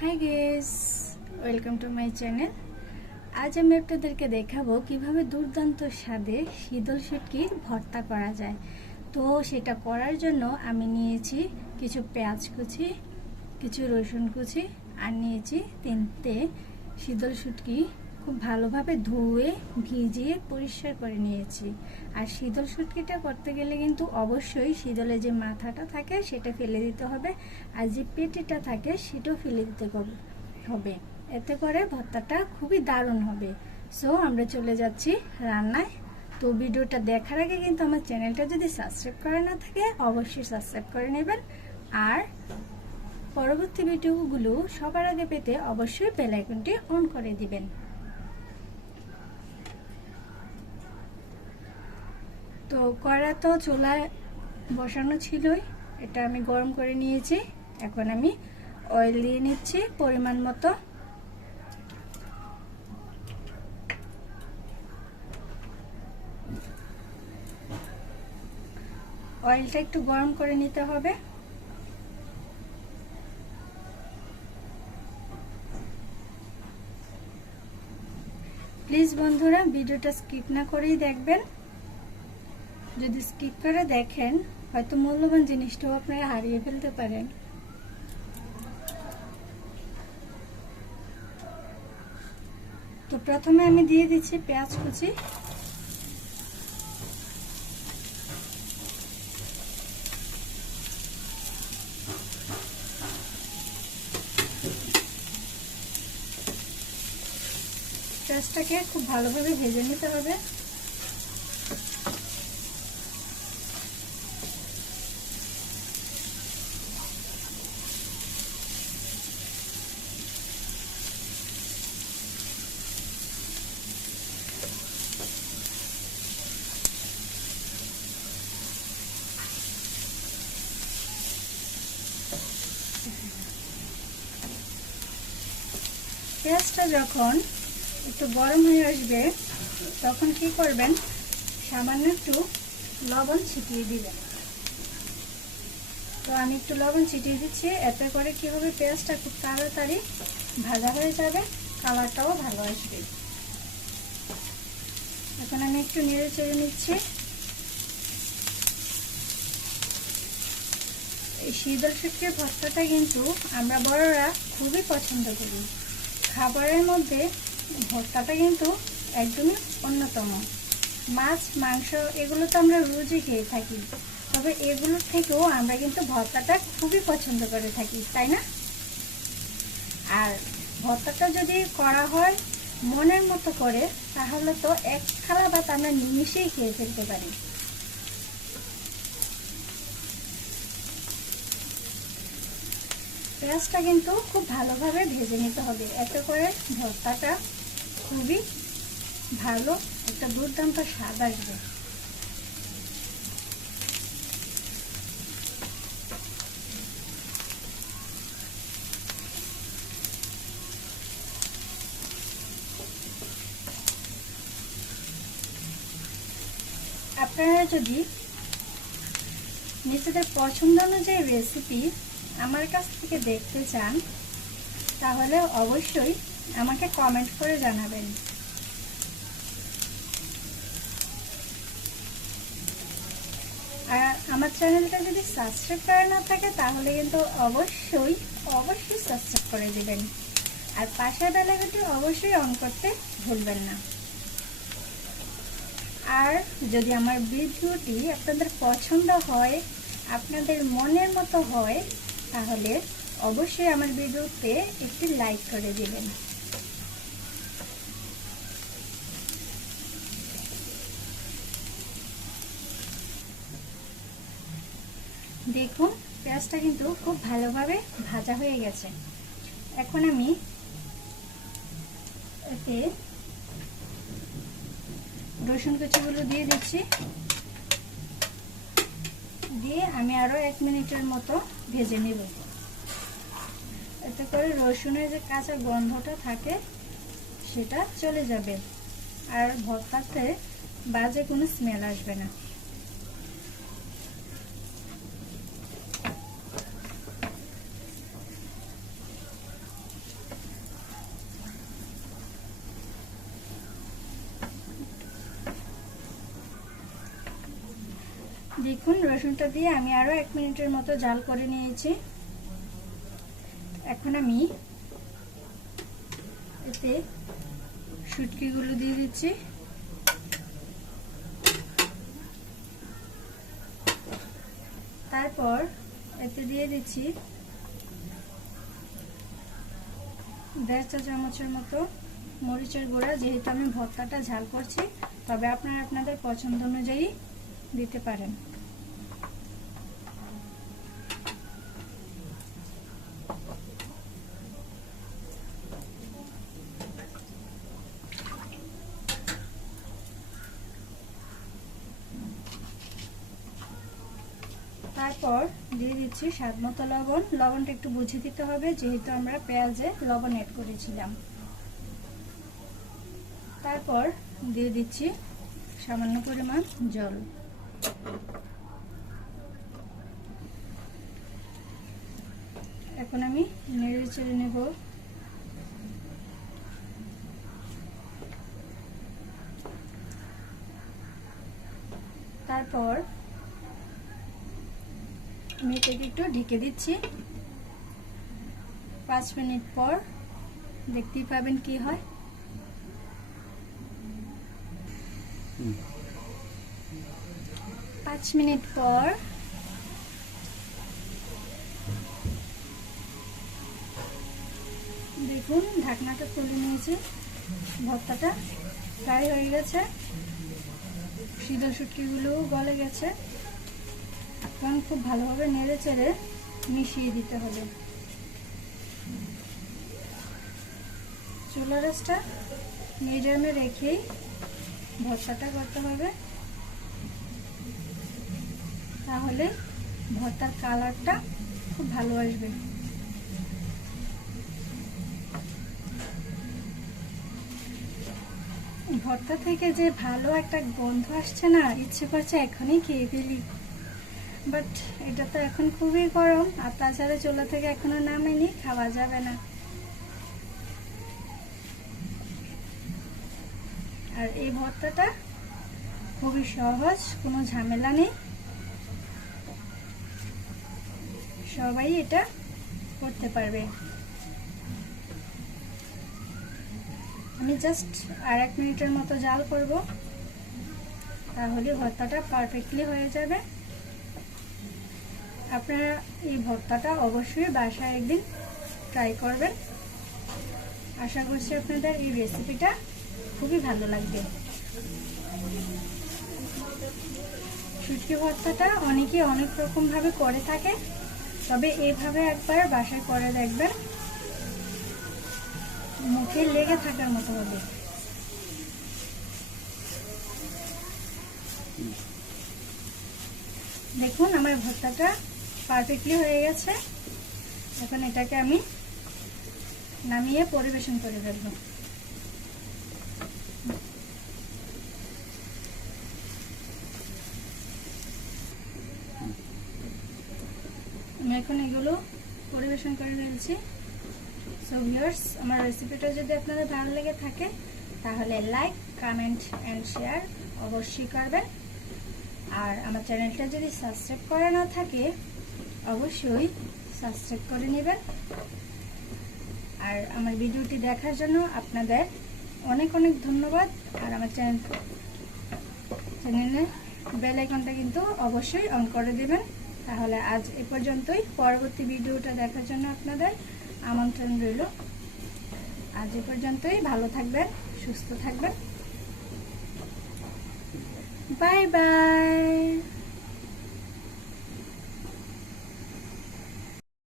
Hi guys, welcome to my channel. আজ আমি আপনাদেরকে দেখাবো কিভাবে দুর্দান্ত স্বাদে শীতল শুটকির ভর্তা করা যায়। তো সেটা করার জন্য আমি নিয়েছি কিছু পেঁয়াজ কুচি, কিছু রসুন কুচি, আর নিয়েছি 3টে শীতল শুটকি। খুব ভালোভাবে ধুয়ে ভিজিয়ে পরিষ্কার করে নিয়েছি। আর শীতল শুটকিটা করতে গেলে কিন্তু অবশ্যই শীতলে যে মাথাটা থাকে সেটা ফেলে দিতে হবে, আর যে পেটিটা থাকে সেটাও ফেলে দিতে হবে। এতে করে ভর্তাটা খুবই দারুণ হবে। সো আমরা চলে যাচ্ছি রান্নায়। তো ভিডিওটা দেখার আগে কিন্তু আমার চ্যানেলটা যদি সাবস্ক্রাইব করা না থাকে অবশ্যই সাবস্ক্রাইব করে নেবেন, আর পরবর্তী ভিডিওগুলো সবার আগে পেতে অবশ্যই বেল আইকনটি অন করে দিবেন। তো কড়া তো চুলায় বসানো ছিলই, এটা আমি গরম করে নিয়েছি। এখন আমি অয়েল দিয়ে নিচ্ছি পরিমাণ মতো। অয়েলটা একটু গরম করে নিতে হবে। প্লিজ বন্ধুরা ভিডিওটা স্কিপ না করেই দেখবেন। যদি স্কিপ করে দেখেন হয়তো মূল্যবান জিনিসটাও আপনারা হারিয়ে ফেলতে পারেন। তো প্রথমে আমি দিয়ে দিচ্ছি পেঁয়াজ কুচি। পেঁয়াজটাকে খুব ভালোভাবে ভেজে নিতে হবে। পেঁয়াজটা যখন একটু গরম হয়ে আসবে তখন কি করবেন, সামান্য একটু লবণ ছিটিয়ে দিবেন। তো আমি একটু লবণ ছিটিয়ে দিচ্ছি, এতে করে কি হবে, পেঁয়াজটা খুব তাড়াতাড়ি ভাজা হয়ে যাবে, কালারটাও ভালো আসবে। এখন আমি একটু নেড়ে চেড়ে নিচ্ছি। এই শীতল শুটকির ভর্তাটা কিন্তু আমরা বড়রা খুবই পছন্দ করি। খাবারের মধ্যে ভর্তাটা কিন্তু একদমই অন্যতম। মাছ, মাংস এগুলো তো আমরা রোজই খেয়ে থাকি, তবে এগুলোর থেকেও আমরা কিন্তু ভর্তাটা খুবই পছন্দ করে থাকি, তাই না? আর ভর্তাটা যদি করা হয় মনের মতো করে তাহলে তো এক থালা ভাত আমরা নিমিশেই খেয়ে ফেলতে পারি। পেঁয়াজটা কিন্তু খুব ভালোভাবে ভেজে নিতে হবে, এতে করে ভর্তাটা খুবই ভালো একটা দুর্দান্ত স্বাদ আসবে। আপনারা যদি নিজেদের পছন্দ অনুযায়ী রেসিপি আমার কাছ থেকে দেখতে চান তাহলে অবশ্যই আমাকে কমেন্ট করে জানাবেন। আর আমার চ্যানেলটা যদি সাবস্ক্রাইব করা না থাকে তাহলে কিন্তু অবশ্যই সাবস্ক্রাইব করে দিবেন, আর পাশের বেল আইকনটি অবশ্যই অন করতে ভুলবেন না। আর যদি আমার ভিডিওটি আপনাদের পছন্দ হয়, আপনাদের মনের মতো হয়, তাহলে অবশ্যই আমার ভিডিওতে একটি লাইক করে দিবেন। দেখুন পেঁয়াজটা কিন্তু খুব ভালোভাবে ভাজা হয়ে গেছে। এখন আমি এতে রসুন কুচিগুলো দিয়ে দিচ্ছি, দিয়ে আমি আরো 1 মিনিটের মতো ভেজে নেব। এতে করে রসুনের যে কাঁচা গন্ধটা থাকে সেটা চলে যাবে, আর ভর্তাতে বাজে কোনো স্মেল আসবে না। দেখুন রসুনটা দিয়ে আমি আরো 1 মিনিটের মতো জাল করে নিয়েছি। এখন আমি এতে শুটকিগুলো দিয়ে দিচ্ছি। তারপর এতে দিয়ে দিচ্ছি 1.5 চা চামচের মতো মরিচের গুঁড়া। যেহেতু আমি ভর্তাটা ঝাল করছি, তবে আপনারা আপনাদের পছন্দ অনুযায়ী দিতে পারেন। তারপর দিয়ে দিচ্ছি স্বাদ মতো লবণ। লবণটা একটু বুঝে দিতে হবে, যেহেতু আমরা পেঁয়াজে লবণ অ্যাড করেছিলাম। তারপর দিয়ে দিচ্ছি সামান্য পরিমাণ জল। এখন আমি নেড়ে চেড়ে নেব। তারপর আমি এটাকে একটু ঢেকে দিচ্ছি। 5 মিনিট পর দেখতেই পাবেন কি হয়। পাঁচ মিনিট পর দেখুন ঢাকনাটা খুলে নিয়েছি। ভর্তাটা প্রায় হয়ে গেছে, শীতল শুটকিগুলো গলে গেছে। এখন খুব ভালোভাবে নেড়ে চেড়ে মিশিয়ে দিতে হবে। চুলার আঁচটা মিডিয়ামে রেখেই ভর্তাটা করতে হবে, তাহলে ভর্তার কালারটা খুব ভালো আসবে। ভর্তা থেকে যে ভালো একটা গন্ধ আসছে না, ইচ্ছে করছে এখনই খেয়ে ফেলি। বাট এটা তো এখন খুবই গরম, আর তাছাড়া চুলা থেকে এখনো নামেনি, খাওয়া যাবে না। আর এই ভর্তাটা খুবই সহজ, কোনো ঝামেলা নেই, সবাই এটা করতে পারবে। আমি জাস্ট আর 1 মিনিটের মতো জাল করব, তাহলে ভর্তাটা পারফেক্টলি হয়ে যাবে। আপনারা এই ভর্তাটা অবশ্যই বাসায় একদিন ট্রাই করবেন। আশা করছি আপনাদের এই রেসিপিটা খুবই ভালো লাগবে। শুটকি ভর্তাটা অনেকে অনেক রকম ভাবে করে থাকে, তবে এইভাবে একবার বাসায় করে দেখবেন, মুখে লেগে থাকার মতো হবে। দেখুন আমার ভর্তাটা পারফেক্টলি হয়ে গেছে। এখন এটাকে আমি নামিয়ে পরিবেশন করে ফেলবো। আমি এখন এগুলো পরিবেশন করে ফেলছি। সো ভিউয়ার্স, আমার রেসিপিটা যদি আপনাদের ভালো লেগে থাকে তাহলে লাইক, কমেন্ট এন্ড শেয়ার অবশ্যই করবেন। আর আমার চ্যানেলটা যদি সাবস্ক্রাইব করা না থাকে অবশ্যই সাবস্ক্রাইব করে নেবেন। আর আমার ভিডিওটি দেখার জন্য আপনাদের অনেক অনেক ধন্যবাদ। আর আমার চ্যানেলে বেল আইকনটা কিন্তু অবশ্যই অন করে দেবেন। তাহলে আজ এ পর্যন্তই। পরবর্তী ভিডিওটা দেখার জন্য আপনাদের আমন্ত্রণ রইল। আজ এ পর্যন্তই। ভালো থাকবেন, সুস্থ থাকবেন। Bye bye.